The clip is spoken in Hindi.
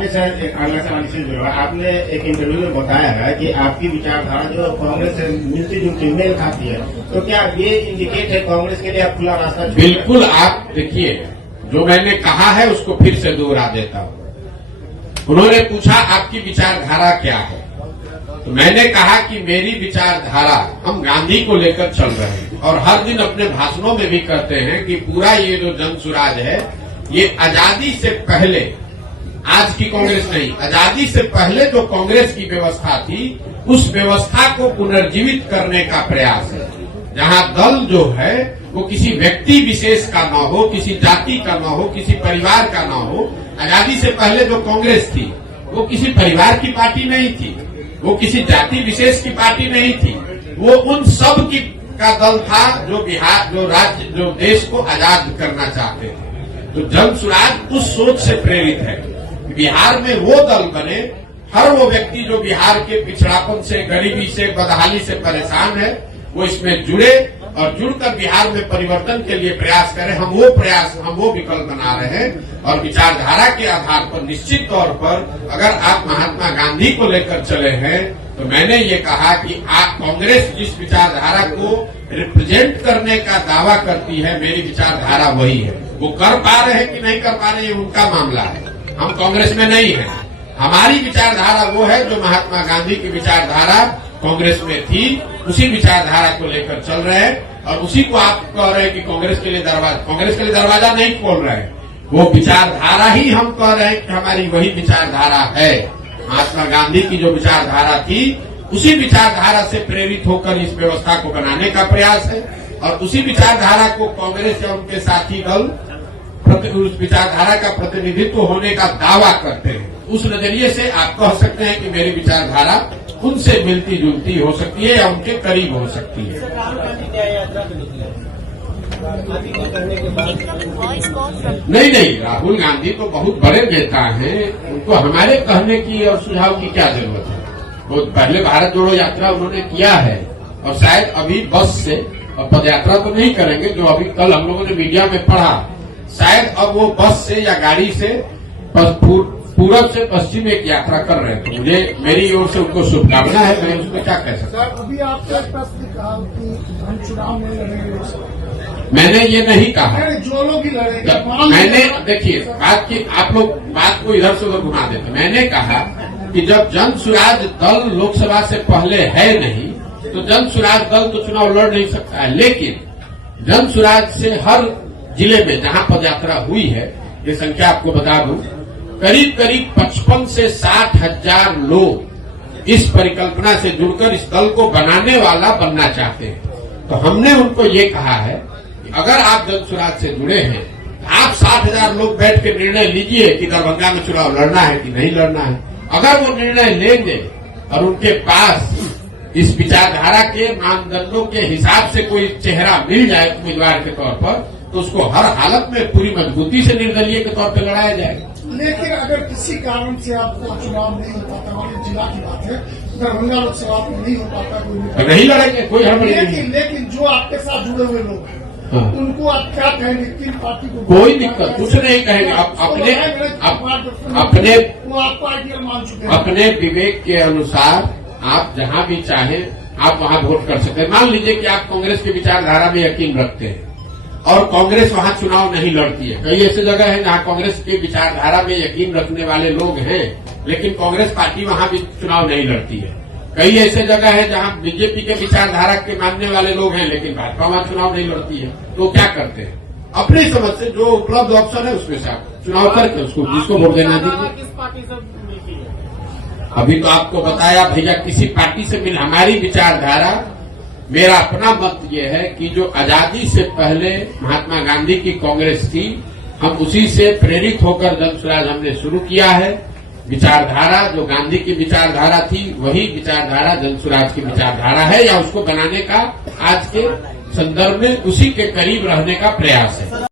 आपने शायद अगला सवाल से जुड़ा, आपने एक इंटरव्यू में बताया है कि आपकी विचारधारा जो कांग्रेस से मिलती जुलती मेल खाती है, तो क्या ये इंडिकेट है कांग्रेस के लिए आप खुला रास्ता? बिल्कुल। आप देखिए, जो मैंने कहा है उसको फिर से दोहरा देता हूं। उन्होंने पूछा आपकी विचारधारा क्या है, तो मैंने कहा कि मेरी विचारधारा, हम गांधी को लेकर चल रहे हैं और हर दिन अपने भाषणों में भी कहते हैं कि पूरा ये जो जन सुराज है, ये आजादी से पहले, आज की कांग्रेस नहीं, आजादी से पहले जो कांग्रेस की व्यवस्था थी, उस व्यवस्था को पुनर्जीवित करने का प्रयास है। जहां दल जो है वो किसी व्यक्ति विशेष का न हो, किसी जाति का न हो, किसी परिवार का न हो। आजादी से पहले जो कांग्रेस थी वो किसी परिवार की पार्टी नहीं थी, वो किसी जाति विशेष की पार्टी नहीं थी, वो उन सब की का दल था जो बिहार, जो राज्य, जो देश को आजाद करना चाहते थे। तो जन सुराज उस सोच से प्रेरित है। बिहार में वो दल बने, हर वो व्यक्ति जो बिहार के पिछड़ापन से, गरीबी से, बदहाली से परेशान है, वो इसमें जुड़े और जुड़कर बिहार में परिवर्तन के लिए प्रयास करें। हम वो विकल्प बना रहे हैं और विचारधारा के आधार पर निश्चित तौर पर अगर आप महात्मा गांधी को लेकर चले हैं, तो मैंने ये कहा कि आप कांग्रेस जिस विचारधारा को रिप्रेजेंट करने का दावा करती है, मेरी विचारधारा वही है। वो कर पा रहे हैं कि नहीं कर पा रहे हैं, उनका मामला है। हम कांग्रेस में नहीं है। हमारी विचारधारा वो है जो महात्मा गांधी की विचारधारा कांग्रेस में थी, उसी विचारधारा को लेकर चल रहे हैं। और उसी को आप कह रहे हैं कि कांग्रेस के लिए दरवाजा नहीं खोल रहे हैं, वो विचारधारा ही हम कह रहे हैं कि हमारी वही विचारधारा है। महात्मा गांधी की जो विचारधारा थी, उसी विचारधारा से प्रेरित होकर इस व्यवस्था को बनाने का प्रयास है और उसी विचारधारा को कांग्रेस या उनके साथी दल उस विचारधारा का प्रतिनिधित्व होने का दावा करते हैं। उस नजरिए से आप कह सकते हैं कि मेरी विचारधारा उनसे मिलती जुलती हो सकती है या उनके करीब हो सकती है। नहीं, राहुल गांधी तो बहुत बड़े नेता हैं, उनको हमारे कहने की और सुझाव की क्या जरूरत है। वो पहले भारत जोड़ो यात्रा उन्होंने किया है और शायद अभी बस से और पदयात्रा तो नहीं करेंगे, जो अभी कल हम लोगों ने मीडिया में पढ़ा, शायद अब वो बस से या गाड़ी से पूरब से पश्चिम एक यात्रा कर रहे हैं। तो मुझे, मेरी ओर से उनको शुभकामना है, मैं उसमें क्या कह सकता हूँ। अभी आपने प्रश्न कहा कि हम चुनाव में लड़ेंगे, मैंने ये नहीं कहा। जो लोग ही लड़ेंगे, मैंने, देखिए, आप लोग बात को इधर से उधर घुमा देते। मैंने कहा कि जब जन सुराज दल लोकसभा से पहले है नहीं, तो जन सुराज दल तो चुनाव लड़ नहीं सकता है। लेकिन जन सुराज से हर जिले में जहां पदयात्रा हुई है, ये संख्या आपको बता दूं, करीब 55 से 60 हजार लोग इस परिकल्पना से जुड़कर इस दल को बनाने वाला बनना चाहते हैं। तो हमने उनको ये कहा है कि अगर आप जन सुराज से जुड़े हैं, आप 60 हजार लोग बैठ के निर्णय लीजिए कि दरभंगा में चुनाव लड़ना है कि नहीं लड़ना है। अगर वो निर्णय लेंगे और उनके पास इस विचारधारा के मानदंडों के हिसाब से कोई चेहरा मिल जाए उम्मीदवार के तौर पर, तो उसको हर हालत में पूरी मजबूती से निर्दलीय के तौर पर लड़ाया जाएगा। लेकिन अगर किसी कारण से आपको चुनाव नहीं हो पाता, हमारे जिला की बात है, दरभंगा लोकसभा में नहीं हो पाता, कोई नहीं लड़ेंगे, कोई हड़बड़ी नहीं। लेकिन जो आपके साथ जुड़े हुए लोग हैं, उनको आप क्या कहेंगे? किन पार्टी को? कोई दिक्कत, कुछ नहीं कहेंगे। आप अपने विवेक के अनुसार आप जहां भी चाहें आप वहां वोट कर सकते हैं। मान लीजिए कि आप कांग्रेस की विचारधारा में यकीन रखते हैं और कांग्रेस वहां चुनाव नहीं लड़ती है। कई ऐसी जगह है जहां कांग्रेस की विचारधारा में यकीन रखने वाले लोग हैं, लेकिन कांग्रेस पार्टी वहां भी चुनाव नहीं लड़ती है। कई ऐसे जगह है जहां बीजेपी के विचारधारा के मानने वाले लोग हैं, लेकिन भाजपा वहां चुनाव नहीं लड़ती है। तो क्या करते हैं? अपनी समझ से जो उपलब्ध ऑप्शन है उसमें से आप चुनाव करके उसको जिसको वोट देना दीजिए। किस पार्टी से मिलती है? अभी तो आपको बताया भैया, किसी पार्टी से मिल। हमारी विचारधारा, मेरा अपना मत ये है कि जो आजादी से पहले महात्मा गांधी की कांग्रेस थी, हम उसी से प्रेरित होकर जन सुराज हमने शुरू किया है। विचारधारा जो गांधी की विचारधारा थी, वही विचारधारा जन सुराज की विचारधारा है, या उसको बनाने का आज के संदर्भ में उसी के करीब रहने का प्रयास है।